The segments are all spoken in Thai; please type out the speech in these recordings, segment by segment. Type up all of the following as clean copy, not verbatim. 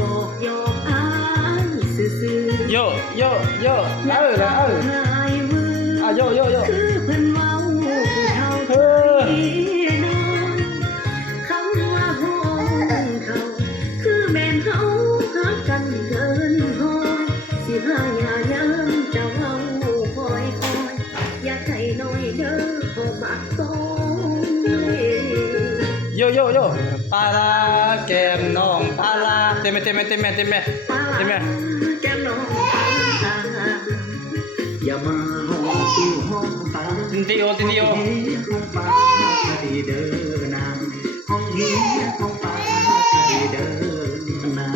บอกยอกอายซื่อๆโยโยโยหายมือโยโยโยคือเพิ่นเมาผู้เฒ่าไทยนอนคำว่าห้องเขาคือแม่นเฮาหักกันเกินห้อยสิพายายามจะเว้าคอยอย่าใจน้อยเด้อพอบักต้องโยโยโยปลาลาแก้มน้องปลาลาเต็มแก้มน้องปลาอย่ามาห้องตู้ห้องตาตินติโอห้องปลาดีเด้อนางห้องเฮียห้องปลาดีเด้อนาง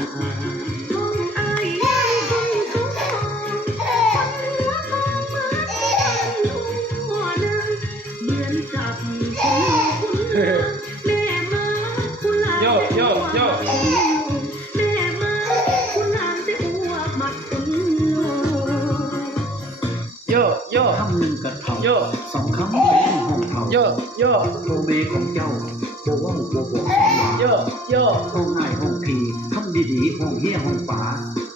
ห้องไอ้ห้องทุกห้องหัวห้องมาหัวนึงเหมือนกับคุณแม่มาคุณลาโยโยโยแม่มาคุณลาจะอ้วกมัดคุณโยโยคำหนึ่งกระเท่า โย สองคำเป็นห้องเท่า โยโย โรเบของเจ้าโบว่าโบบอกว่า โยโย ห้องง่ายห้องพีทำดีๆห้องเฮี้ยห้องป่า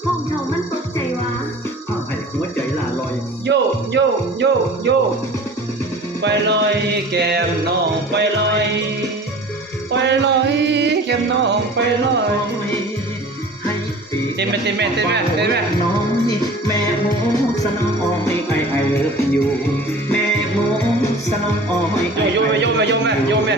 ห้องเขามันตกใจวะ ห้องให้หัวใจลาลอย โยโยโยโยไปลอยแก้มน้องไปลอยแก้มน้องไปลอย ให้ตี เต็มไหม น้องนี่แม่โมสนองอ้อยไอเลิฟอยู่แม่โมสนองอ้อย โยแม่